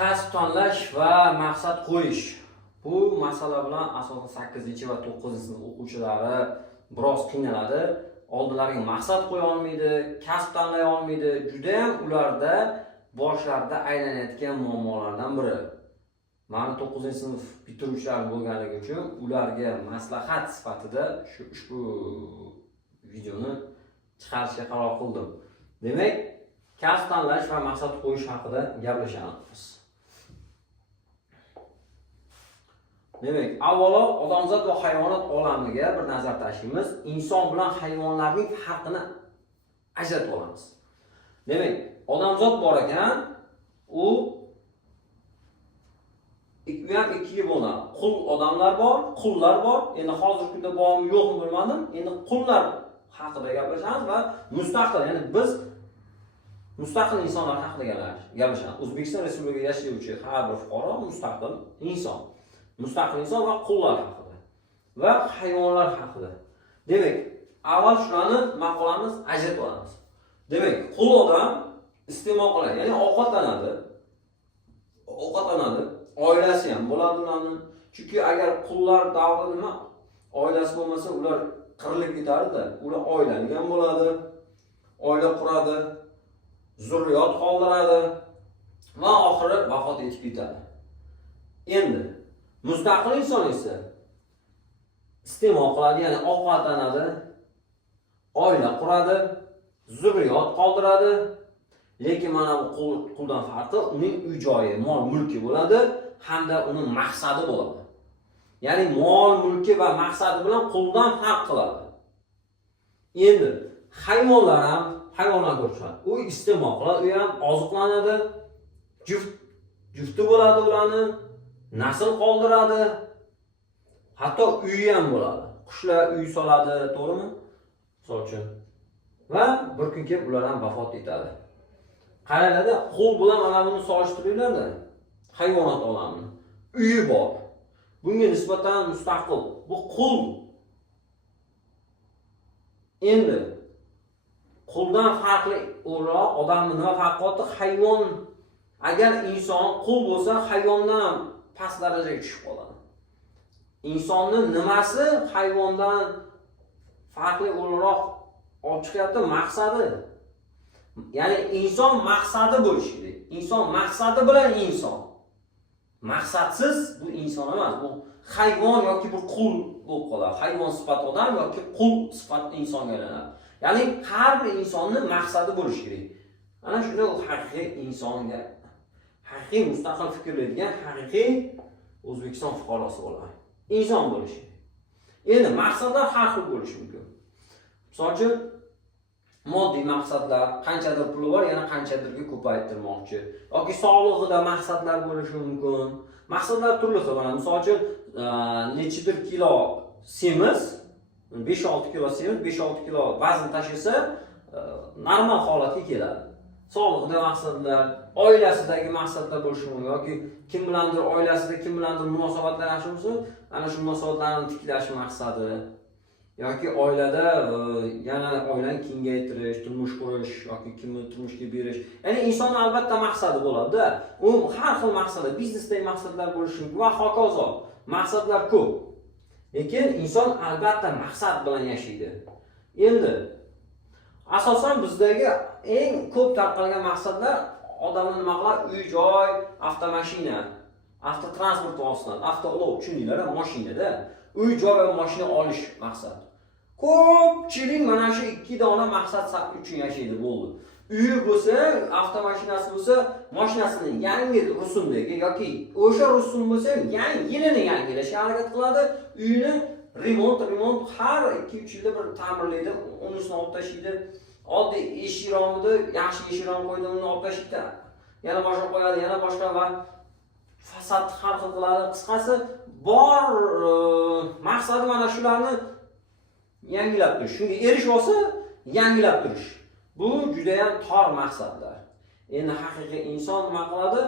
Kasb tanlash va maqsad qo'yish. Bu masala bilan asosan 8 va 9 sinf o'quvchilari biroz qiynaladi. Oldilariga maqsad qo'ya olmaydi, kasb tanlay olmaydi. Juda ham ularda boshlarida aylanayotgan muammolardan biri. Meni 9-sinf bitiruvchilar bo'lganligi uchun ularga maslahat sifatida ushbu videoni chiqarishga qaror qildim. Demak, kasb tanlash va maqsad qo'yish haqida gaplashamiz. Demak, avvalo odamzod va hayvonot olamiga bir nazar tashlaymiz. Inson bilan hayvonlarning farqini ajratib olamiz. Demak, odamzod bor ekan, u ham ikkiga bo'linadi. Qul odamlar bor, qullar bor. Endi hozirgi kunda bormi, yo'qmi bilmadim. Endi qullar haqida gaplashamiz va mustaqil, ya'ni biz mustaqil insonlar haqida gaplashamiz. O'zbekiston Respublikasida yashovchi har bir fuqaro mustaqil inson. Mustaqil inson va qullar haqida va hayvonlar haqida. Demak, avval shularni maqolamiz ajratib olamiz. Demak, qul odam iste'mol qiladi, ya'ni ovqatlanadi. Oilasi ham bo'ladi ularning. Chunki agar qullar davrida nima oilasi bo'lmasa, ular qirilib ketadi-da. Ular oilangan bo'ladi, oila quradi, zurriyot qoldiradi va oxiri vafot etib ketadi. Endi mustaqil inson esa iste'mol qiladi, ya'ni ovqatlanadi, oila quradi, zurriyot qoldiradi. Lekin mana bu quldan farqi, uning uy joyi, mol mulki bo'ladi hamda uning maqsadi bo'ladi. Ya'ni mol mulki va maqsadi bilan quldan farq qiladi. Endi hayvonlar ko'rishadi. U iste'mol qiladi, u ham oziqlanadi, jufti bo'ladi ularni, nasl qoldiradi. Hatto uyi ham bo'ladi. Qushlar uy soladi, to'g'rimi? Misol uchun. Va bir kun kelib ular ham vafot etadi. Qaranglar, qul bilan mana buni solishtiringlar-da. Hayvonot olamini. Uyi bor. Bunga nisbatan mustaqil. Bu qul. Endi quldan farqli o'laroq odamning nima farqi bor? Hayvon, agar inson qul bo'lsa, hayvondan past darajaga tushib qoladi. Insonning nimasi hayvondan farqli o'laroq olib chiqyapti? Maqsadi. Ya'ni inson maqsadi bo'lishi kerak. Inson maqsadi bilan inson. Maqsadsiz bu inson emas, bu hayvon yoki bir qul bo'lib qoladi. Hayvon sifat odam yoki qul sifat insonga aylanadi. Ya'ni har bir insonning maqsadi bo'lishi kerak. Ana shunda u haqiqiy insonga, haqiqiy mustaqil fikrlaydigan, haqiqiy O'zbekiston fuqarosi bo'ladi. Inson bo'lishi. Endi maqsadlar har xil bo'lishi mumkin. Misol uchun moddiy maqsadlar, qanchadir puli bor, yana qanchadirga ko'paytirmoqchi. Yoki sog'lig'ida maqsadlar bo'lishi mumkin. Maqsadlar turli xil. Misol uchun, nechidir kilo semiz, 5-6 kilo semiz, 5-6 kilo vazn tashisa, normal holatga keladi. Sog'lig'ida maqsadlar, oilasidagi maqsadlar bo'lishi mumkin yoki kim bilandir oilasida kim bilandir munosabatlar yaxshi bo'lsa, ana shu munosabatlarni tiklash maqsadi. Yoki oilada yana oilani kengaytirish, turmush qurish yoki kimni turmushga berish. Ya'ni inson albatta maqsadi bo'ladi-da. U har xil maqsadlar, biznesdagi maqsadlar bo'lishi mumkin va hokazo. Maqsadlar ko'p. Lekin inson albatta maqsad bilan yashaydi. Endi asosan bizdagi eng ko'p tarqalgan maqsadlar odamning nima qiladi? Uy, joy, avtomashina, avtotransport vositalari, avtoulov, tushundinglar, mashinada. Uy, joy va mashina olish maqsad. Ko'pchilik mana shu 2 dona maqsad uchun yashaydi, bo'ldi. Uyi bo'lsa, avtomashinasi bo'lsa, mashinasini yangi rusumdagi yoki o'sha rusum bo'lsa, yilini yangilashga harakat qiladi. Uyini remont har 2-3 yilda bir ta'mirlaydi, unisini olib tashlaydi. Oddiy eshik-romida yaxshi eshik-rom qo'ydi, uni olib tashlaydi. Yana boshqa qo'yadi, yana boshqa va fasad har xil qiladi. Qisqasi, bor maqsadi mana shularni yangilab turish. Shunga erishib olsa, yangilab turish. Bu juda ham tor maqsadlar. Endi haqiqiy inson nima qiladi?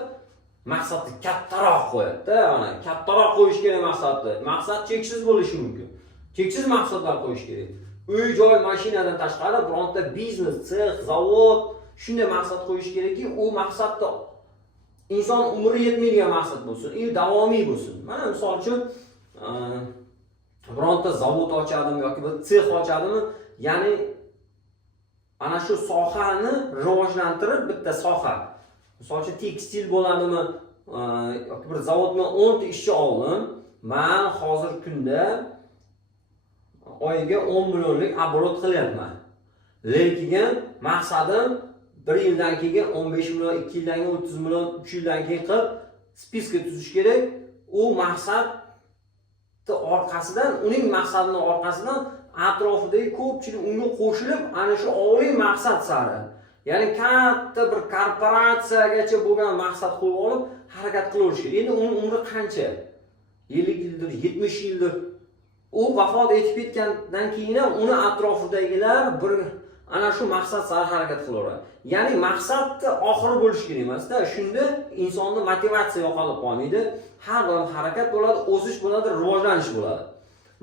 Maqsadni kattaroq qo'yadi-da, mana kattaroq qo'yish kerak maqsadni. Maqsad cheksiz bo'lishi mumkin. Cheksiz maqsadlar qo'yish kerak. Uy, joy, mashinadan tashqari bironta biznes, sex, zavod shunday maqsad qo'yish kerakki, u maqsadni inson umri yetmaydigan maqsad bo'lsin, davomiy bo'lsin. Mana misol uchun bironta zavod ochadimi yoki bir sex ochadimi, ya'ni ana shu sohani rivojlantirib bitta soha. Misol uchun tekstil bo'ladimi yoki bir zavoddan 10 ta ishchi oldim. Men hozir kunda oyiga 10 millionlik оборот qilyapman. Lekin maqsadim 1 yildan keyin 15 million, 2 yildan keyin 30 million, 3 yildan keyin qilib spiska tuzish kerak. U maqsadni orqasidan, uning maqsadining orqasidan atrofidagi ko'pchilik unga qo'shilib, ana shu oliy maqsad sari, ya'ni katta bir korporatsiyagacha bo'lgan maqsad qo'yib olib harakat qilish kerak. Endi uning umri qancha? 50 yildir, 70 yildir. U vafot etib ketgandan keyin ham uni atrofidagilar bir ana shu maqsad sari harakat qilaveradi. Ya'ni maqsadni oxiri bo'lish kerak emas-da. Shunda insonning motivatsiya yo'qolib qolmaydi. Har doim harakat bo'ladi, o'sish bo'ladi, rivojlanish bo'ladi.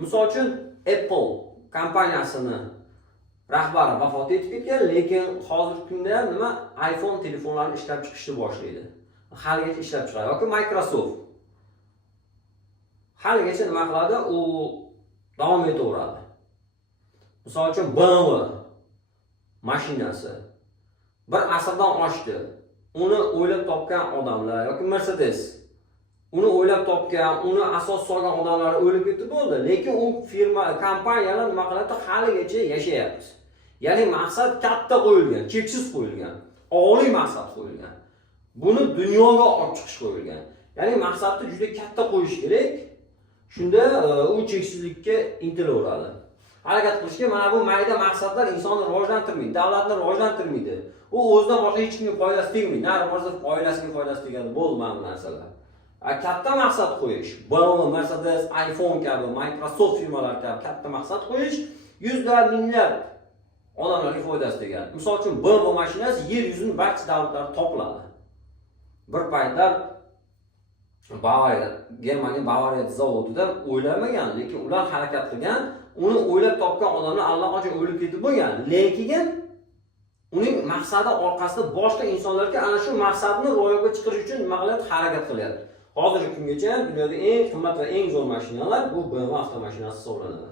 Misol uchun Apple kompaniyasini rahbari vafot etib ketgan, lekin hozirgi kunda nima iPhone telefonlarini ishlab chiqishni boshlaydi. Haligacha ishlab chiqadi yoki Microsoft. Haligacha nima qiladi? U davom etaveradi. Misol uchun BMW mashinasi bir asrdan oshdi. Uni o'ylab topgan odamlar yoki Mercedes uni o'ylab topgan, uni asos solgan odamlar o'lib ketdi bo'ldi. Lekin u firma, kompaniyalar nima qiladi? Haligacha yashayapti. Ya'ni maqsad katta qo'yilgan, cheksiz qo'yilgan, oliy maqsad qo'yilgan. Buni dunyoga olib chiqish qo'yilgan. Ya'ni maqsadni juda katta qo'yish kerak. Shunda u cheksizlikka intilaveradi. Harakat qilishga mana bu mayda maqsadlar insonni rivojlantirmaydi, davlatni rivojlantirmaydi. U o'zidan boshqa hech kimga foydasi tegmaydi. Nari borsa oilasiga foydasi tegadi, bo'lmadi bu narsalar. Katta maqsad qo'yish, BMW, Mercedes, iPhone kabi, Microsoft firmalari kabi katta maqsad qo'yish yuzlab, minglab odamlarga foydasi tegadi. Misol uchun BMW mashinasi yer yuzining barcha davlatlarida topiladi. Bir paytlar Bavariya, Germaniya Bavariya zavodida o'ylamagan, lekin ular harakat qilgan, uni o'ylab topgan odamlar allaqachon o'lib ketib bo'lgan. Lekin uning maqsadi orqasida boshqa insonlarga ana shu maqsadni ro'yobga chiqarish uchun nima qiladi? Harakat qilyapti. Hozirgi kungacha dunyoda eng qimmat va eng zo'r mashinalar bu BMW avtomashinasi hisoblanadi.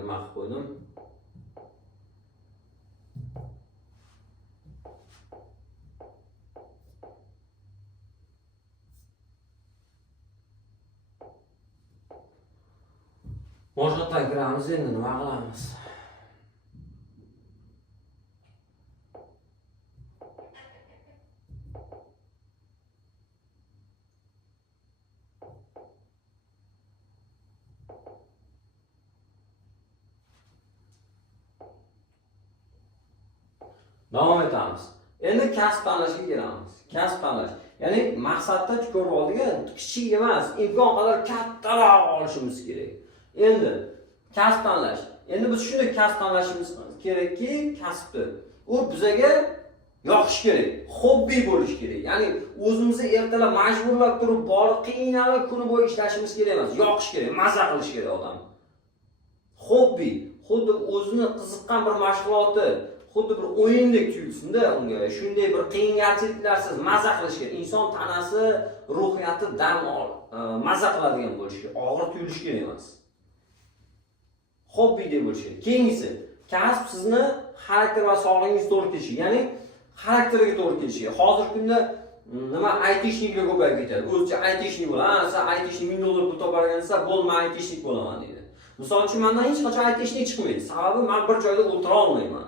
Nima qilib qo'ydim? Boshqatdan kiramiz, endi nima qilamiz? Davom etamiz. Endi kasb tanlashga kelamiz. Kasb tanlash. Ya'ni maqsadda ko'rib oldigan kichik emas, imkon qadar kattaroq olishimiz kerak. Endi kasb tanlash. Endi biz shunday kasb tanlashimiz kerakki, kasbni u bizaga yoqish kerak, hobbi bo'lish kerak. Ya'ni o'zimizni ertalab majburlab turib, borib qiynalib kuni bo'yi ishlashimiz kerak emas, yoqish kerak, maza qilish kerak odam. Hobbi, xuddi o'zini qiziqqan bir mashg'uloti, xuddi bir o'yindek tuyulsin-da unga. Shunday bir qiynalchiliklarsiz maza qilish kerak. Inson tanasi, ruhiyati dam maza qiladigan bo'lishi kerak, og'ir tuyulish kerak emas. Hobbi deb bo'lishi kerak. Keyingisi, kasb sizni xarakter va sog'lig'ingiz to'g'ri kelishi, ya'ni xarakteriga to'g'ri kelishi. Hozirgi kunda nima aytishlikga ko'payib ketadi. O'zicha aytishlik bo'ladi. Siz aytishlik 1000 dollar pul topargansiz, bo'lma aytishlik bo'laman deydi. Misol uchun mendan hech qachon aytishlik chiqmaydi. Sababi men bir joyda o'tira olmayman.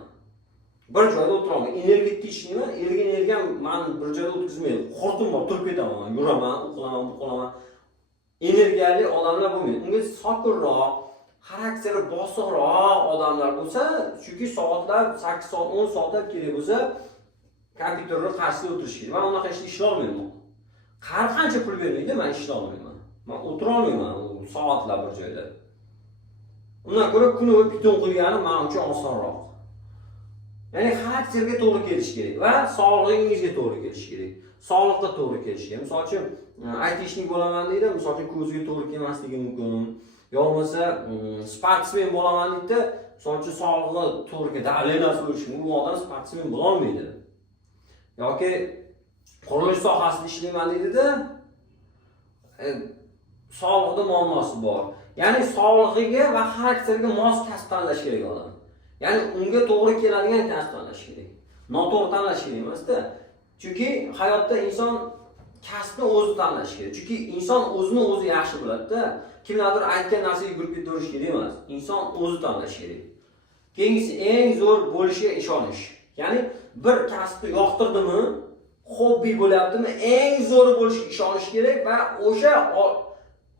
Bir joyda o'tira olmayman. Energiya tishlayman, energiyam men bir joyda o'tkazmaydi. Xortum bor, turib ketaman, yuraman, uxlaman, uxlaman. Energiyali odamlar bo'lmaydi. Unga sokinroq, xarakteri bosiqroq odamlar bo'lsa, chunki soatlar 8 soat, 10 soatlab kerak bo'lsa, kompyuterni qarshisida o'tirish kerak. Men unaqa ishlay olmayman. Har qancha pul bermaydi, men ishlay olmayman. Men o'tira olmayman soatlab bir joyda. Undan ko'ra kuni bo'yi piton qilganim men uchun osonroq. Ya'ni xarakterga to'g'ri kelish kerak va sog'lig'ingizga to'g'ri kelish kerak. Sog'liqqa to'g'ri kelish kerak. Misol uchun aytishlik bo'laman deydi, misol uchun ko'ziga to'g'ri kelmasligi mumkin. Yo bo'lmasa sportsmen bo'laman deydi, misol uchun sog'lig'i to'g'ri davlat bo'lishi mumkin, u odam sportsmen bo'la olmaydi. Yoki qurilish sohasida ishlayman deydi-da, sog'lig'ida muammosi bor. Ya'ni sog'lig'iga va xarakteriga mos kasb tanlash kerak odam. Ya'ni unga to'g'ri keladigan kasb tanlash kerak. Noto'g'ri tanlash kerak emas-da. Chunki hayotda inson kasbni o'zi tanlash kerak. Chunki inson o'zini o'zi yaxshi biladi-da. Kimlardir aytgan narsaga yugurib ketavish kerak emas. Inson o'zi tanlash kerak. Keyingisi eng zo'r bo'lishiga ishonish. Ya'ni bir kasbni yoqtirdimi, hobbi bo'lyaptimi, eng zo'ri bo'lishiga ishonish kerak va o'sha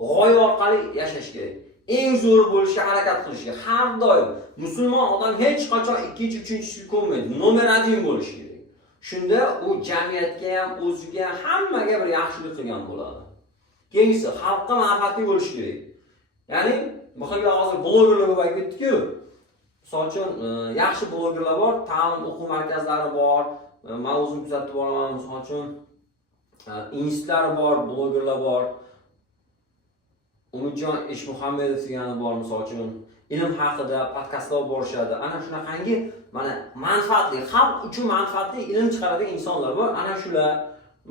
g'oya orqali yashash kerak. Eng zo'ri bo'lishga harakat qilish kerak. Har doim musulmon odam hech qachon 2-chi, 3-chisiga ko'nmaydi. Nomer 1 bo'lishi kerak. Shunda u jamiyatga ham, o'ziga ham, hammaga bir yaxshilik qilgan bo'ladi. Keyingisi xalqqa manfaatli bo'lish kerak. Ya'ni bu xil hozir blogerlar ko'payib ketdi-ku. Misol uchun yaxshi blogerlar bor, ta'lim o'quv markazlari bor. Men o'zim kuzatib boraman, misol uchun institutlar bor, blogerlar bor. Umidjon Eshmuhammedov degani bor, misol uchun ilm haqida podkastlar borishadi. Ana shunaqangi mana manfaatli, xalq uchun manfaatli ilm chiqaradigan insonlar bor. Ana shular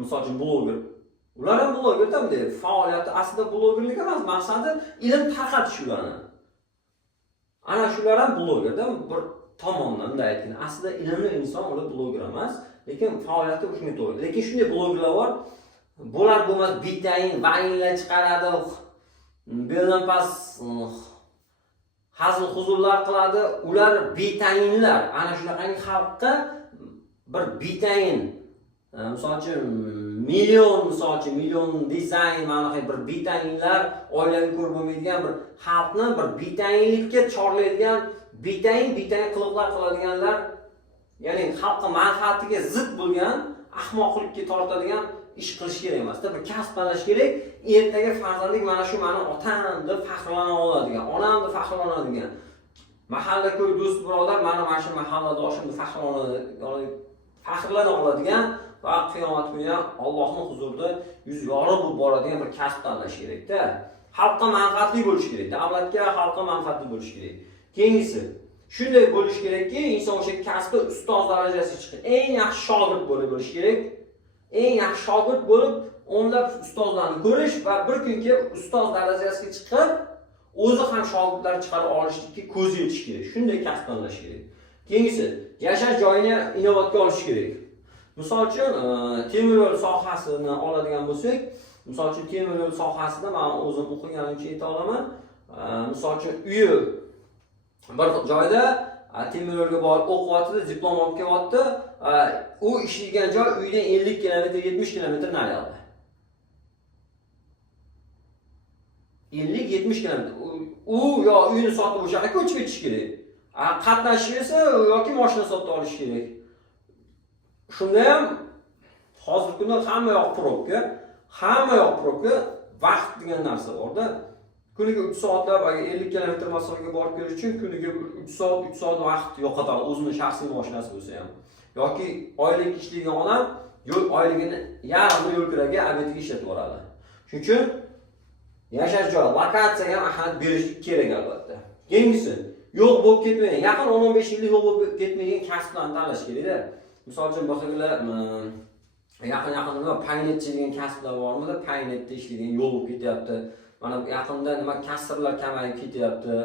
misol uchun bloger. Ular ham blogerda bunday faoliyati aslida blogerlik emas, maqsadi ilm tarqatish ularni. Ana shular ham blogerda bir tomondan bunday aytgan. Aslida ilmli inson ular bloger emas, lekin faoliyati shunga to'g'ri. Lekin shunday blogerlar bor. Bular bo'lmas bittayin vayinlar chiqaradi. Beldan pas hazil huzurlar qiladi. Ular betayinlar. Ana shunaqangi xalqqa bir betayin, misol uchun million dizayn mana bir betayinlar, oilaviy ko'rib bo'lmaydigan bir xalqni bir betayinlikka chorlaydigan, betayin qiliqlar qiladiganlar, ya'ni xalqqa manfaatiga zid bo'lgan, ahmoqlikka tortadigan ish qilish kerak emas-da, bir kasb tanlash kerak. Ertaga farzandik mana shu meni otam deb faxrlana oladigan, onam deb faxrlanadigan, mahalla ko'y do'st birodar mana shu mahalladoshim deb faxrlana oladigan va qiyomat kuni Allohning huzurida yuz yorib bo'lib boradigan bir kasb tanlash kerak-da. Xalqqa manfaatli bo'lish kerak, davlatga, xalqqa manfaatli bo'lish kerak. Keyingisi shunday bo'lish kerakki, inson o'sha kasbda ustoz darajasiga chiqib, eng yaxshi shogird bo'lish kerak. Eng yaxshi shogird bo'lib, o'nlab ustozlarni ko'rish va bir kun kelib ustoz darajasiga chiqib, o'zi ham shogirdlar chiqarib olishlikka ko'zi yetish kerak. Shunday kasb tanlash kerak. Keyingisi, yashash joyini inobatga olish kerak. Misol uchun, temir yo'l sohasini oladigan bo'lsak, misol uchun temir yo'l sohasida men o'zim o'qiganimcha ayta olaman. Misol uchun uyi bir joyda temir yo'lga borib o'qiyotdi, diplom olib kelyapti. U ishlaygan joy uydan 50 km, 70 km naryoqda. 50-70 km. U yo uyini sotib o'sha yoqqa ko'chib ketish kerak. Qatnashish esa yoki mashina sotib olish kerak. Shunda ham hozirgi kunda hamma yoq probka, vaqt degan narsa bor-da. Kuniga 3 soatlab 50 km masofaga borib kelish uchun kuniga 3 soat vaqt yo'qotadi, o'zining shaxsiy mashinasi bo'lsa ham. Yoki oylik ishlaydigan odam yo'l oyligini yarmi yo'l kiraga obetiga ishlatib boradi. Shuning uchun yashash joyi, lokatsiyaga ham ahamiyat berish kerak albatta. Keyingisi, yo'q bo'lib ketmaydi. Yaqin 10-15 yillik yo'q bo'lib ketmaydigan kasblarni tanlash kerak-da. Misol uchun bu xillar yaqin-yaqinda paynetchi degan kasblar bormi-da, paynetda ishlaydigan yo'l bo'lib ketyapti. Mana yaqinda nima kasrlar kamayib ketyapti.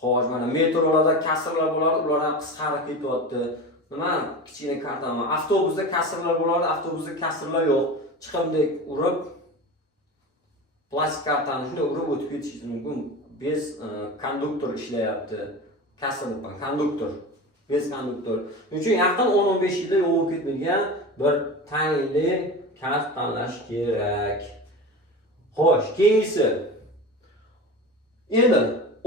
Xo'sh, mana metrolarda kasrlar bo'ladi, ular ham qisqarib ketyapti. Nima kichkina kartami? Avtobusda kasrlar bo'ladi, avtobusda kasrlar yo'q. Chiqimdek urib plastik kartani shunday urib o'tib ketish mumkin. Bez konduktor ishlayapti. Kasr bo'lgan konduktor. Bez konduktor. Shuning uchun yaqin 10-15 yilda yo'q bo'lib ketmagan bir tayinli kasb tanlash kerak. Xo'sh, keyingisi. Endi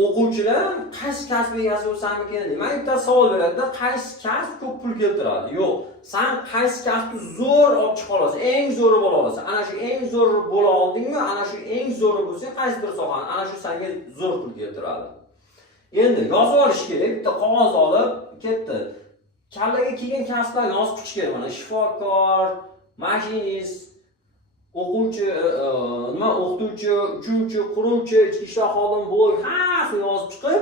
o'quvchilar qaysi kasb egasi bo'lsamikin deyman. Men bitta savol beradi-da, qaysi kasb ko'p pul keltiradi? Yo'q, sen qaysi kasbni zo'r olib chiqa olasan, eng zo'ri bo'la olasan. Ana shu eng zo'ri bo'la oldingmi, ana shu eng zo'ri bo'lsa, qaysidir sohani, ana shu senga zo'r pul keltiradi. Endi yozib olish kerak, bitta qog'oz olib, ketdi. Kallaga kelgan kasblarni yozib chiqish kerak. Mana shifokor, mashinist, o'quvchi, o'qituvchi, uchuvchi, quruvchi, ichki ishlar xodimi, blog hammasini yozib chiqib,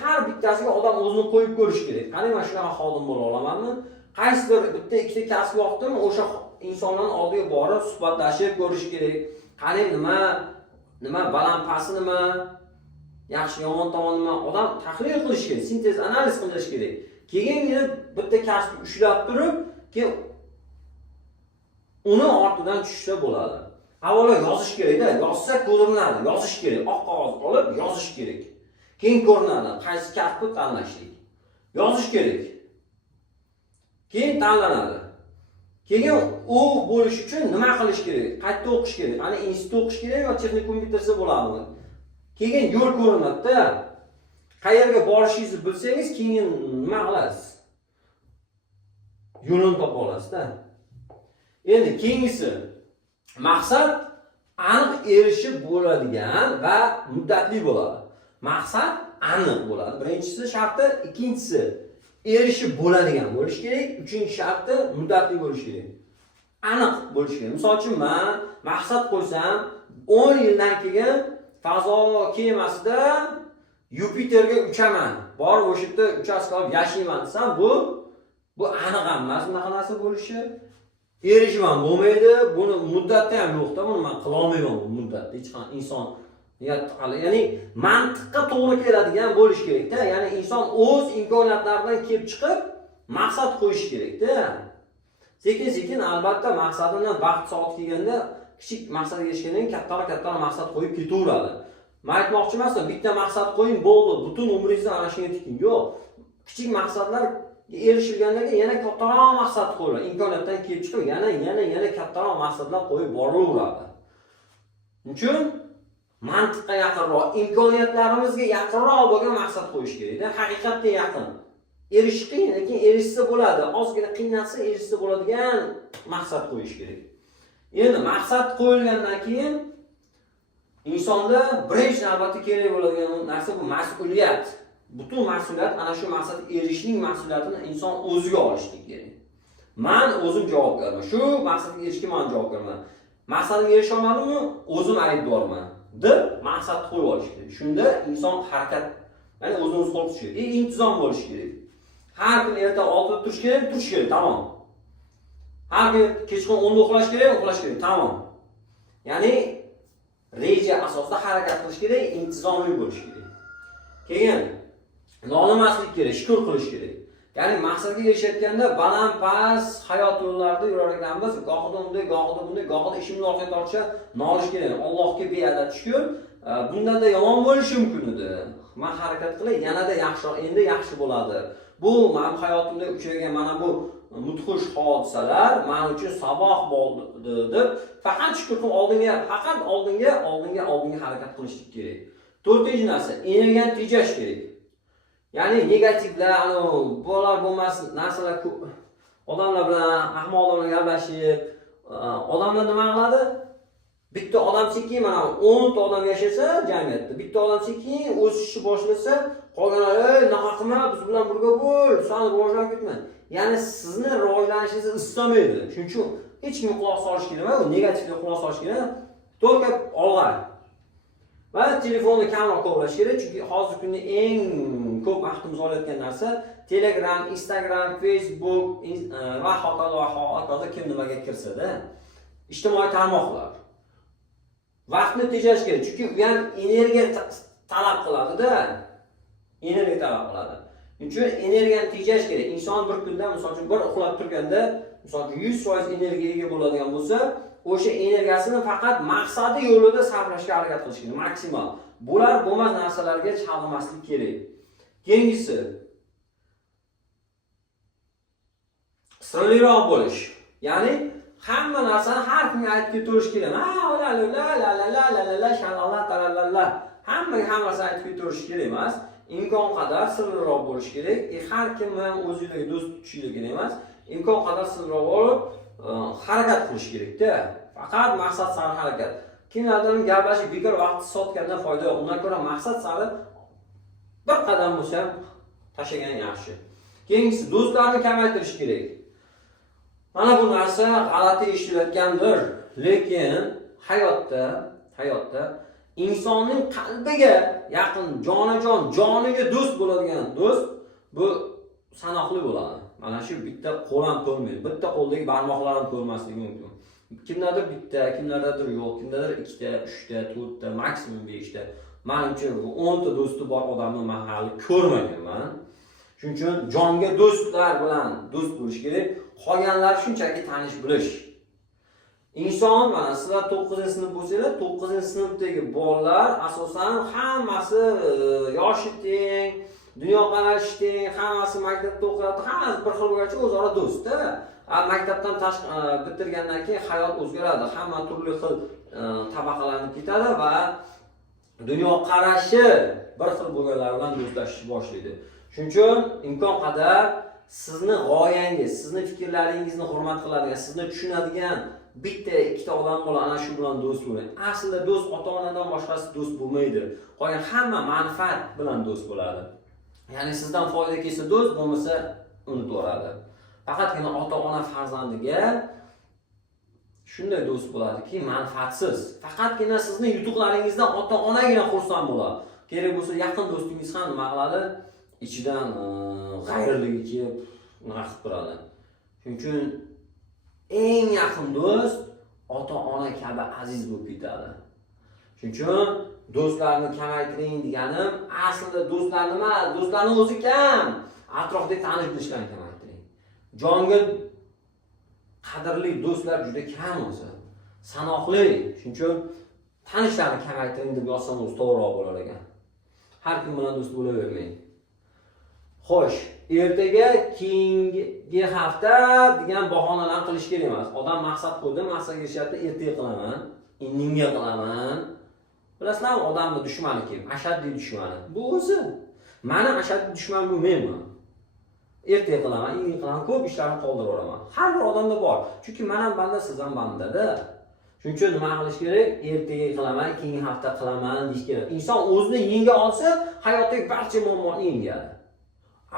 har bittasiga odam o'zini qo'yib ko'rish kerak. Qani men shunaqa xodim bo'la olamanmi? Qaysidir bitta ikkita kasb yoqdimi, o'sha insonlarning oldiga borib suhbatlashib ko'rish kerak. Qani nima baland pasti nima, yaxshi yomon tomoni nima, odam tahlil qilish kerak, sintez analiz qilish kerak. Keyin bitta kasbni ushlab turib, keyin uni ortidan tushsa bo'ladi. Avvalo yozish kerak-da, yozsa ko'rinadi, yozish kerak. Oq qog'oz olib yozish kerak. Keyin ko'rinadi, qaysi kasbni tanlashlik. Yozish kerak. Keyin tanlanadi. Keyin u bo'lish uchun nima qilish kerak? Qayerda o'qish kerak? Qani institutda o'qish kerak yoki texnikum bitirsa bo'ladimi? Keyin yo'l ko'rinadi-da. Qayerga borishingizni bilsangiz, keyin nima qilasiz? Yo'lini topa olasiz-da. Endi keyingisi maqsad aniq erishib bo'ladigan va muddatli bo'ladi. Maqsad aniq bo'ladi. Birinchisi sharti, ikkinchisi erishib bo'ladigan bo'lish kerak, uchinchi sharti muddatli bo'lish kerak. Aniq bo'lish kerak. Misol uchun men maqsad qo'ysam, 10 yildan keyin fazo kemasida Yupiterga uchaman. Borib o'sha yerda uchastka olib yashayman desam, bu aniq emas, bunaqa narsa bo'lishi. Erishim ham bo'lmaydi, buni muddati ham yo'qda, buni men qila olmayman bu muddatda. Hech qanday inson ya'ni mantiqqa to'g'ri keladigan bo'lish kerak-da. Ya'ni inson o'z imkoniyatlaridan kelib chiqib maqsad qo'yish kerak-da. Sekin-sekin albatta maqsadidan vaqt soat kelganda kichik maqsadga erishgandan keyin kattaroq maqsad qo'yib ketaveradi. Men aytmoqchi emasman, bitta maqsad qo'ying bo'ldi, butun umringizni ana shunga tiking. Yo'q. Kichik maqsadlar erishilgandan keyin yana kattaroq maqsad qo'yiladi. Imkoniyatdan kelib chiqib yana kattaroq maqsadlar qo'yib borilaveradi. Uchun mantiqqa yaqinroq, imkoniyatlarimizga yaqinroq bo'lgan maqsad qo'yish kerak-da. Haqiqatga yaqin. Erish qiyin, lekin erishsa bo'ladi. Ozgina qiynalsa erishsa bo'ladigan maqsad qo'yish kerak. Endi maqsad qo'yilgandan keyin insonda birinchi navbatda kerak bo'ladigan narsa bu mas'uliyat. Butun mas'uliyat ana shu maqsadga erishishning mas'uliyatini inson o'ziga olishlik kerak. Men o'zim javobgarman. Shu maqsadga erishishga men javobgarman. Maqsadga erisha olmadimmi, o'zim aybdorman deb maqsad qo'yib olish kerak. Shunda inson harakat, ya'ni o'zini qo'l tutish kerak, intizom bo'lish kerak. Har kuni erta 6 da turish kerak, tamom. Har kuni kechqurun 10 da uxlash kerak, tamom. Ya'ni reja asosida harakat qilish kerak, intizomli bo'lish kerak. Keyin nolimaslik kerak, shukr qilish kerak. Ya'ni maqsadga erishayotganda baland-past hayot yo'llarida yurar ekanmiz, gohida unday, gohida bunday, gohida ishimni orqaga tortsa nolish kerak. Allohga beadad shukr. Bundan da yomon bo'lishi mumkin edi. Men harakat qilay, yanada yaxshiroq, endi yaxshi bo'ladi. Bu men hayotimda uchragan mana bu mudhish hodisalar men uchun saboq bo'ldi deb faqat shukr qilib oldinga harakat qilishlik kerak. To'rtinchi narsa, energiyani tejash kerak. Ya'ni negativlar, bo'lar bo'lmas narsalar ko'p. Odamlar bilan, ahmoq odamlar gaplashib, odamlar nima qiladi? Bitta odam sekin mana 10 ta odam yashasa jamiyatda, bitta odam sekin o'sishni boshlasa, qolganlar, "Ey, naqa qilma, biz bilan birga bo'l, sen rivojlanib ketma." Ya'ni sizni rivojlanishingizni istamaydi. Shuning uchun hech kim quloq solish kerak emas, negativga quloq solish kerak. To'g'ri olg'a. Va telefonni kamroq qo'llash kerak, chunki hozirgi kunda eng ko'p vaqtimiz olayotgan narsa Telegram, Instagram, Facebook va hokazo kim nimaga kirsa-da, ijtimoiy tarmoqlar. Vaqtni tejash kerak, chunki u ham energiya talab qiladi-da. Energiya talab qiladi. Shuning uchun energiyani tejash kerak. Inson bir kunda, misol uchun bir uxlab turganda, misol uchun 100% energiyaga bo'ladigan bo'lsa, o'sha energiyasini faqat maqsadi yo'lida sarflashga harakat qilish kerak, maksimal. Bular bo'lmas narsalarga chalg'imaslik kerak. Keyingisi sirliroq bo'lish. Ya'ni hamma narsani har kunga aytib ketirish kerak. Hammaga hammasini aytib ketirish kerak emas. Imkon qadar sirliroq bo'lish kerak. Har kim bilan o'zingizga do'st tutishingiz kerak emas. Imkon qadar sirliroq bo'lib harakat qilish kerak-da. Faqat maqsad sari harakat. Kimlardan gaplashib bekor vaqt sotgandan foyda yo'q. Undan ko'ra maqsad sari bir qadam bo'lsa ham tashlagan yaxshi. Keyingisi do'stlarni kamaytirish kerak. Mana bu narsa g'alati eshitilayotgandir, Lekin hayotda insonning qalbiga yaqin, joniga do'st bo'ladigan do'st bu sanoqli bo'ladi. Mana shu bitta qo'l ham ko'rmaydi. Bitta qo'ldagi barmoqlar ham ko'rmasligi mumkin. Kimdadir bitta, kimdadir yo'q, kimdadir 2 ta, 3 ta, 4 ta, maksimum 5 ta. Menimcha 10 ta do'sti bor odamni men hali ko'rmaganman. Shuning uchun jonga do'stlar bilan do'st bo'lish kerak. Qolganlar shunchaki tanish bilish. Inson mana sizlar 9-sinf bo'lsanglar, 9-sinfdagi bolalar asosan hammasi yoshi teng, dunyoqarashi teng, hammasi maktabda o'qiyapti, hammasi bir xil bo'lgancha o'zaro do'st-da. Maktabdan bitirgandan keyin hayot o'zgaradi. Hamma turli xil tabaqalarga ketadi va dunyoqarashi bir xil bo'lganlar bilan do'stlashishni boshlaydi. Shuning uchun imkon qadar sizni g'oyangiz, sizni fikrlaringizni hurmat qiladigan, sizni tushunadigan bitta, ikkita odam bo'la, ana shu bilan do'st bo'ling. Aslida do'st ota-onadan boshqasi do'st bo'lmaydi. Qolgan hamma manfaat bilan do'st bo'ladi. Ya'ni sizdan foyda kelsa do'st, bo'lmasa unutaveradi. Faqatgina ota-ona farzandiga shunday do'st bo'ladiki, manfaatsiz. Faqatgina sizning yutuqlaringizdan ota-onagina xursand bo'ladi. Kerak bo'lsa yaqin do'stingiz ham nima qiladi? Ichidan g'ayriligi kelib, nima qilib turadi. Shuning uchun eng yaqin do'st ota-ona kabi aziz bo'lib ketadi. Shuning uchun do'stlarni kamaytiring deganim, aslida do'stlar nima? Do'stlarning o'zi kam. Atrofdagi tanish bilishlarni kamaytiring. Jonga qadrli do'stlar juda kam o'zi. Sanoqli. Shuning uchun tanishlarni kamaytiring deb yozsam o'zi to'g'riroq bo'lar ekan. Har kim bilan do'st bo'lavermang. Xo'sh, ertaga keyingi hafta degan bahonalar qilish kerak emas. Odam maqsad qo'ydi, maqsadga erishyapti, ertaga qilaman, indinga qilaman. Bilasizlarmi, odamning dushmani kim? Ashaddiy dushmani. Bu o'zi. Meni ashaddiy dushman bu menman. Ertaga qilaman, indinga qilaman, ko'p ishlarni qoldiraveraman. Har bir odamda bor. Chunki men ham banda, siz ham bandada. Shuning uchun nima qilish kerak? Ertaga qilaman, keyingi hafta qilaman deyish kerak. Inson o'zini yenga olsa, hayotdagi barcha muammoni yengadi.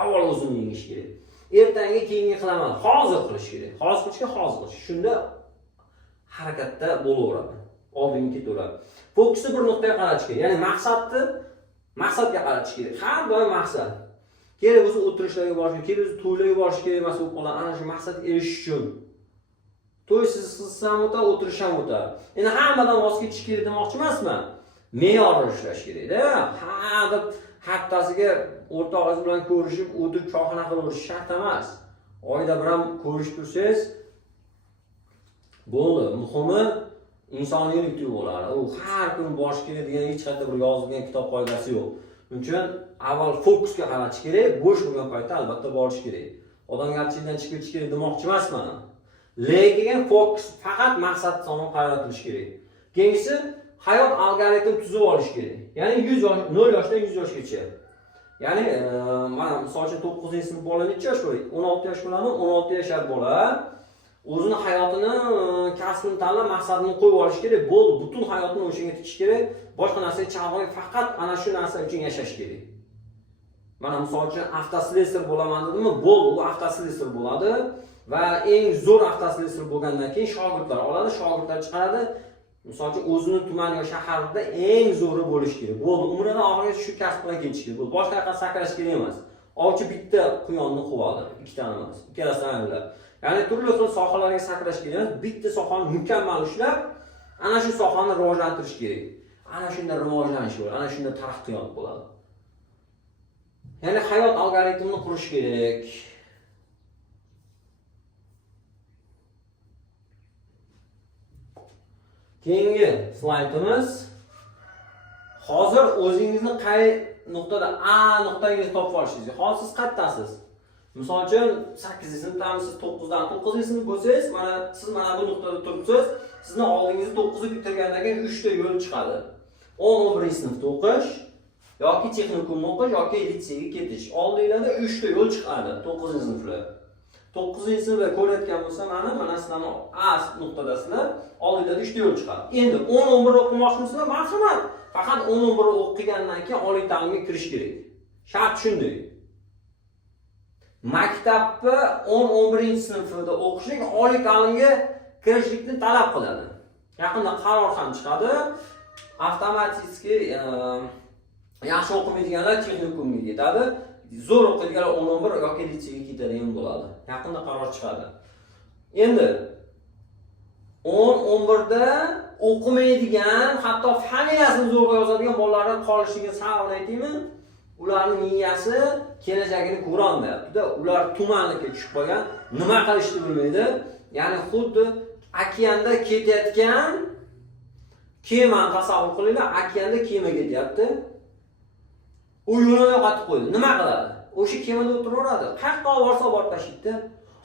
Avval o'zini yengish kerak. Ertangi keyingi qilaman, hozir qilish kerak. Hozir qilishga hozir qilish. Shunda harakatda bo'laveradi. Oldinga ketaveradi. Fokusni bir nuqtaga qaratish kerak. Ya'ni maqsadga qaratish kerak. Har doim maqsad. Kerak o'zi o'tirishlarga borish kerak, kerak o'zi to'ylarga borish kerak emas bo'lib qoladi. Ana shu maqsadga erishish uchun. To'ysiz ham o'tar, o'tirish ham o'tar. Endi hammadan voz kechish kerak demoqchi emasman. Me'yorni ishlash kerak-da. Ha deb haftasiga o'rtog'ingiz bilan ko'rishib, o'tib choyxona qilib shart emas. Oyda bir ham ko'rishib tursangiz bo'ldi. Muhimi insoniylik tuyg'ulari. U har kuni borish kerak degan hech qayerda bir yozilgan kitob qoidasi yo'q. Shuning uchun avval fokusga qaratish kerak, bo'sh bo'lgan paytda albatta borish kerak. Odamgarchilikdan chiqib ketish kerak demoqchi emasman. Lekin fokus faqat maqsad tomon qaratilishi kerak. Keyingisi hayot algoritm tuzib olish kerak. Ya'ni 100 yosh, 0 yoshdan 100 yoshgacha. Ya'ni mana misol uchun 9-sinf bola necha yosh bo'ladi? 16 yosh bo'ladi, 16 yashar bola o'zini hayotini, kasbini tanlab, maqsadini qo'yib olish kerak. Bo'ldi, butun hayotini o'shanga tikish kerak. Boshqa narsaga chalg'imay faqat ana shu narsa uchun yashash kerak. Mana misol uchun avtoslesor bo'laman dedimmi? Bo'ldi, u avtoslesor bo'ladi va eng zo'r avtoslesor bo'lgandan keyin shogirdlar oladi, shogirdlar chiqaradi. Misol uchun o'zini tuman yoki shaharda eng zo'ri bo'lish kerak. Bo'ldi, umrining oxirigacha shu kasb bilan ketish kerak. Bo'ldi, boshqa yoqqa sakrash kerak emas. Ovchi bitta quyonni quvadi, ikkitani emas. Ikkalasidan ayriladi. Ya'ni turli xil sohalarga sakrash kerak emas, bitta sohani mukammal ushlab, ana shu sohani rivojlantirish kerak. Ana shunda rivojlanish bo'ladi, ana shunda taraqqiyot bo'ladi. Ya'ni hayot algoritmini qurish kerak. Keyingi slaydimiz hozir o'zingizni qay nuqtada A nuqtangizni topib olishingiz. Hozir siz qayerdasiz? Misol uchun 8-sinfdamisiz, 9dan 9-sinf bo'lsangiz, mana siz mana bu nuqtada turibsiz. Sizni oldingizda 9ni bitirgandan keyin 3 ta yo'l chiqadi. 10-11-sinfda o'qish yoki texnikumda o'qish yoki litseyga ketish. Oldingizda 3 ta yo'l chiqadi 9-sinflar. 9-sinfda ko'rayotgan bo'lsa, mana sizlarning A nuqtadasizlar, oldingizda 3 ta yo'l chiqadi. Endi 10-11 o'qimoqchimisizlar? Marhamat. Faqat 10-11 o'qigandan keyin oliy ta'limga kirish kerak. Shart shunday. Maktabda 10-11-sinfda o'qishlik oliy ta'limga kirishlikni talab qiladi. Yaqinda qaror ham chiqadi. Avtomatik yaxshi o'qimaydiganlar texnikumga ketadi. Zo'r o'qiydiganlar 11 yoki litseyga ketadigan bo'ladi. Yaqinda qaror chiqadi. Endi 10-11da o'qimaydigan, hatto familiyasini zo'rg'a yozadigan bolalarning qolishiga sababini aytaymi? Ularning miyasi kelajagini ko'ra olmayapti-da. Ular tumanlikka tushib qolgan, nima qilishni bilmaydi. Ya'ni xuddi okeanda ketayotgan kemani tasavvur qilinglar, okeanda kema ketyapti. U yo'lini yo'qotib qo'ydi. Nima qiladi? O'sha kemada o'tiraveradi. Qayerga borsa borib tashlaydi.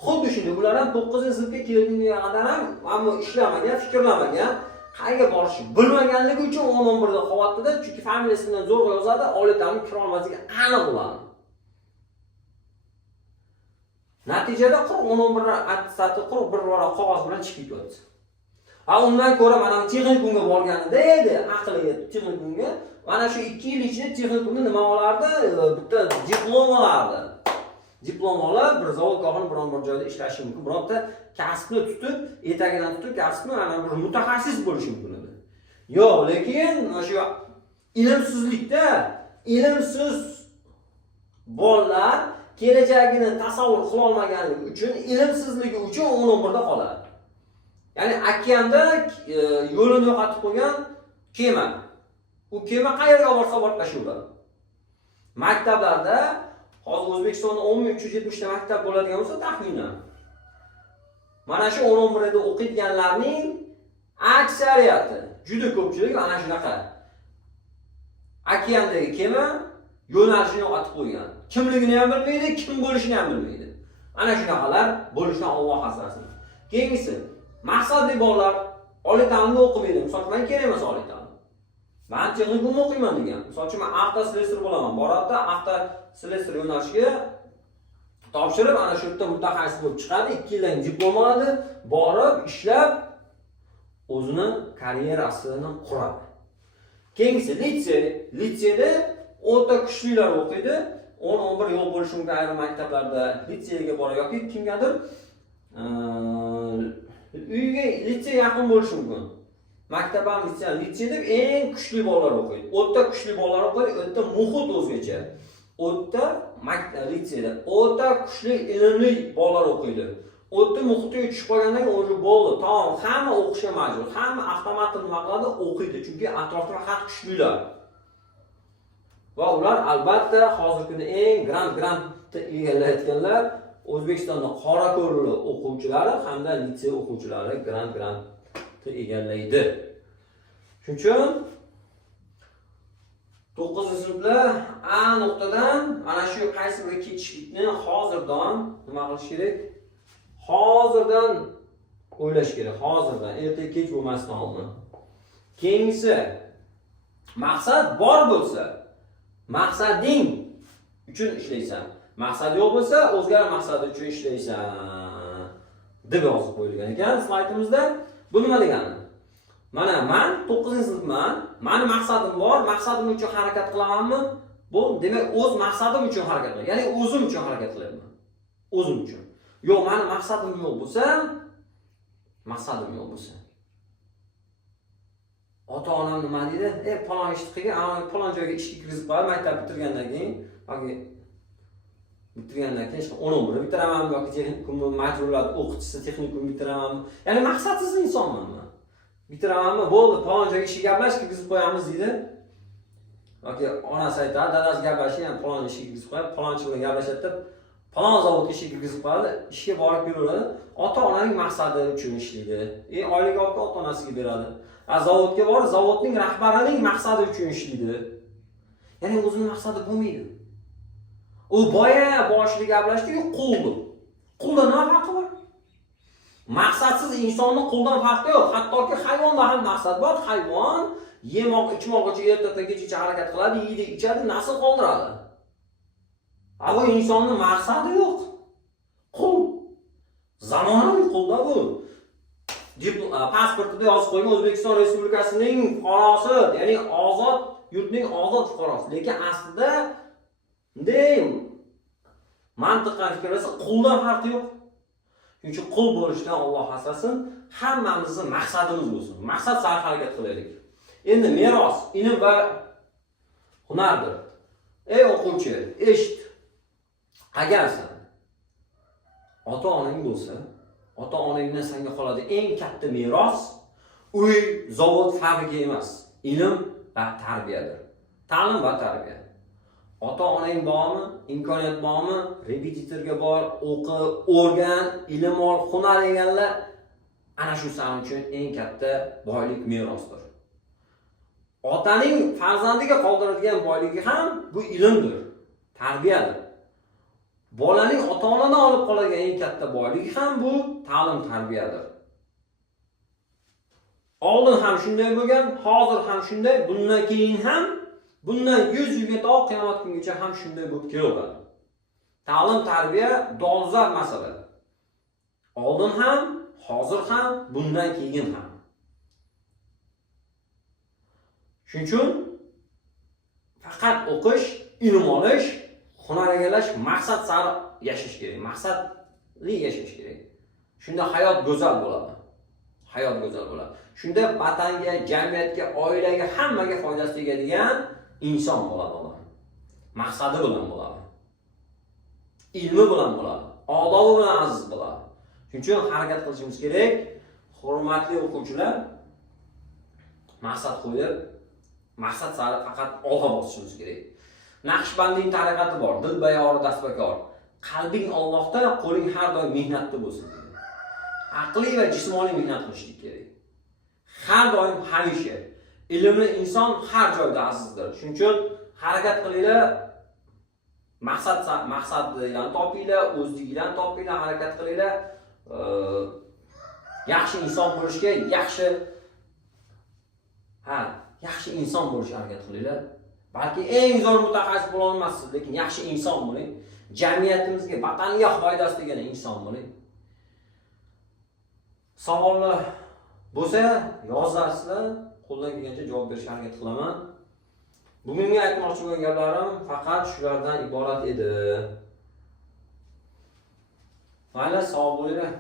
Xuddi shunday ular ham 9-sinfga kelgunga qadar ham ammo ishlamagan, fikrlamagan, qayerga borishni bilmaganligi uchun 10-11da qolyapti-da, chunki familiyasini zo'rg'a yozadi, oliy ta'lim kira olmasligi aniq bo'ladi. Natijada 10-11 attestati 41 varaq qog'oz bilan chiqib ketdi. Undan ko'ra mana texnikumga borganida edi, aqliga texnikumga mana shu 2 yil ichida texnikumda nima olardi? Bitta diplom olardi. Diplom olib, bir zavod korxona biron bir joyda ishlashi mumkin. Bironta kasbni tutib, etagidan tutib kasbni mana bir mutaxassis bo'lishi mumkin edi. Yo'q, lekin shu ilmsizlikda, ilmsiz bolalar kelajagini tasavvur qila olmaganligi uchun, ilmsizligi uchun 11da qoladi. Ya'ni okeanda yo'lini yo'qotib qo'ygan kema. U kema qayerga borsa borib tashlaydi. Maktablarda hozir O'zbekistonda 10370 ta maktab bo'ladigan bo'lsa taxminan. Mana shu 11da o'qiydiganlarning aksariyati, juda ko'pchiligi ana shunaqa. Okeandagi kema yo'nalishini yo'qotib qo'ygan. Kimligini ham bilmaydi, kim bo'lishini ham bilmaydi. Ana shunaqalar bo'lishidan Alloh asrasin. Keyingisi, maqsadli bolalar oliy ta'limda o'qimaydi. Masalan, men kerak emas oliy ta'lim. Men texnikumda o'qiyman degan. Masalan, men avtoslesor bo'laman. Boradida avtoslesor yo'nalishiga topshirib, ana shu yerda mutaxassis bo'lib chiqadi, 2 yildan diplom oladi, borib ishlab o'zini karyerasini quradi. Keyingisi litsey. Litseyda o'ta kuchlilar o'qiydi. 10-11 yo'q bo'lishi mumkin ayrim maktablarda litseyga boradi yoki kimgadir uyga litsey yaqin bo'lishi mumkin. Maktab ham litseyda eng kuchli bolalar o'qiydi. O'ta kuchli bolalar o'qiydi, o'ta muhit o'zgacha. O'ta maktab litseyda o'ta kuchli ilmli bolalar o'qiydi. O'ta muhitga tushib qolgandan o'zi bo'ldi. Tamom, hamma o'qishga majbur. Hamma avtomatik nima qiladi? O'qiydi, chunki atrofda har kuchlilar. Va ular albatta hozirgi kunda eng grantni egallayotganlar O'zbekistonda Qorako'l o'quvchilari hamda litsey o'quvchilari grantni egallaydi. Shuning uchun 9-sinflar A nuqtadan ana shu qaysi bir ketishlikni hozirdan nima qilish kerak? Hozirdan o'ylash kerak. Hozirdan, ertaga kech bo'lmasdan oldin. Keyingisi, maqsad bor bo'lsa, maqsading uchun ishlaysan. Maqsad yo'q bo'lsa, o'zgar maqsadi uchun ishlaysan deb yozib qo'yilgan ekan slaydimizda. Bu nima degani? Mana men 9-sinfman, meni maqsadim bor, maqsadim uchun harakat qilamanmi? Bu demak o'z maqsadim uchun harakat qilaman. Ya'ni o'zim uchun harakat qilaman. O'zim uchun. Yo'q, meni maqsadim yo'q bo'lsa, ota-onam nima deydi? Falon ishni qilgan, falon joyga ishga kirgizib qo'yadi, maktab bitirgandan keyin, yoki bitirgandan keyin 11 bitiraman yoki texnikumni majburlab o'qitishsa texnikum bitiramanmi? Ya'ni maqsadsiz insonman men. Bitiramanmi? Bo'ldi, falon joyga ishga gaplashib kirgizib qo'yamiz deydi. Yoki onasi aytadi, dadasi gaplashib, ham falon ishga kirgizib qo'yadi, falonchi bilan gaplashadi, falon zavodga ishga kirgizib qo'yadi, ishga borib kelaveradi. Ota-onaning maqsadi uchun ishlaydi. Oylik olib ota-onasiga beradi. Zavodga borib, zavodning rahbarining maqsadi uchun ishlaydi. Ya'ni o'zining maqsadi bo'lmaydi. U boya boshida gaplashdi-ku, quldi. Qulda nima farqi bor? Maqsadsiz insonning quldan farqi yo'q. Hattoki hayvonda ham maqsad bor. Hayvon yemoq, ichmoq uchun ertadan kechgacha harakat qiladi, yeydi, ichadi, nasl qoldiradi. Bu insonning maqsadi yo'q. Qul. Zamonaviy qulda bu. Pasportida yozib qo'ygan O'zbekiston Respublikasining fuqarosi, ya'ni ozod yurtning ozod fuqarosi. Lekin aslida bunday mantiqdan fikrlasa quldan farqi yo'q. Shuning uchun qul bo'lishdan Alloh asrasin, hammamizning maqsadimiz bo'lsin. Maqsad sari harakat qilaylik. Endi meros, ilm va hunardir. Ey o'quvchi, eshit. Agar sen ota-onang bo'lsa, ota-onangdan senga qoladi eng katta meros uy, zavod, fabrika emas, ilm va tarbiyadir. Ta'lim va tarbiya. Ota-onang bormi, imkoniyat bormi, repetitorga bor, o'qi, o'rgan, ilm ol, hunar egalla, ana shu sen uchun eng katta boylik merosdir. Otaning farzandiga qoldiradigan boyligi ham bu ilmdir, tarbiyadir. Bolaning ota-onadan olib qoladigan eng katta boyligi ham bu ta'lim, tarbiyadir. Oldin ham shunday bo'lgan, hozir ham shunday, bundan keyin ham, bundan 100 yilga to qiyomat kungacha ham shunday bo'lib kelaveradi. Ta'lim, tarbiya dolzarb masala. Oldin ham, hozir ham, bundan keyin ham. Shuning uchun faqat o'qish, ilm olish, hunar egallash, maqsad sari yashash kerak. Maqsadli yashash kerak. Shunda hayot go'zal bo'ladi. Hayot go'zal bo'ladi. Shunda vatanga, jamiyatga, oilaga, hammaga foydasi tegadigan inson bo'ladi odam. Maqsadi bilan bo'ladi. Ilmi bilan bo'ladi. Odobi bilan aziz bo'ladi. Shuning uchun harakat qilishimiz kerak. Hurmatli o'quvchilar, maqsad qo'yib, maqsad sari faqat olg'a bosishimiz kerak. Naqshbandning tariqati bor, dilbayori dasbakor. Qalbing Allohda, qo'ling har doim mehnatda bo'lsin. Aqliy va jismoniy mehnat qilishlik kerak. Har doim, hamisha. Ilmli inson har joyda azizdir. Shuning uchun harakat qilinglar. Maqsaddan topinglar, o'zligidan topinglar, harakat qilinglar. Yaxshi inson bo'lishga, yaxshi inson bo'lishga harakat qilinglar. Balki eng zo'r mutaxassis bo'la olmassiz, lekin yaxshi inson bo'ling. Jamiyatimizga, vatanga foydasi tegadigan inson bo'ling. Savollar bo'lsa, yozasizlar, qo'ldan kelgancha javob berishga harakat qilaman. Bugungi aytmoqchi bo'lgan gaplarim faqat shulardan iborat edi. Mayli, sog' bo'linglar.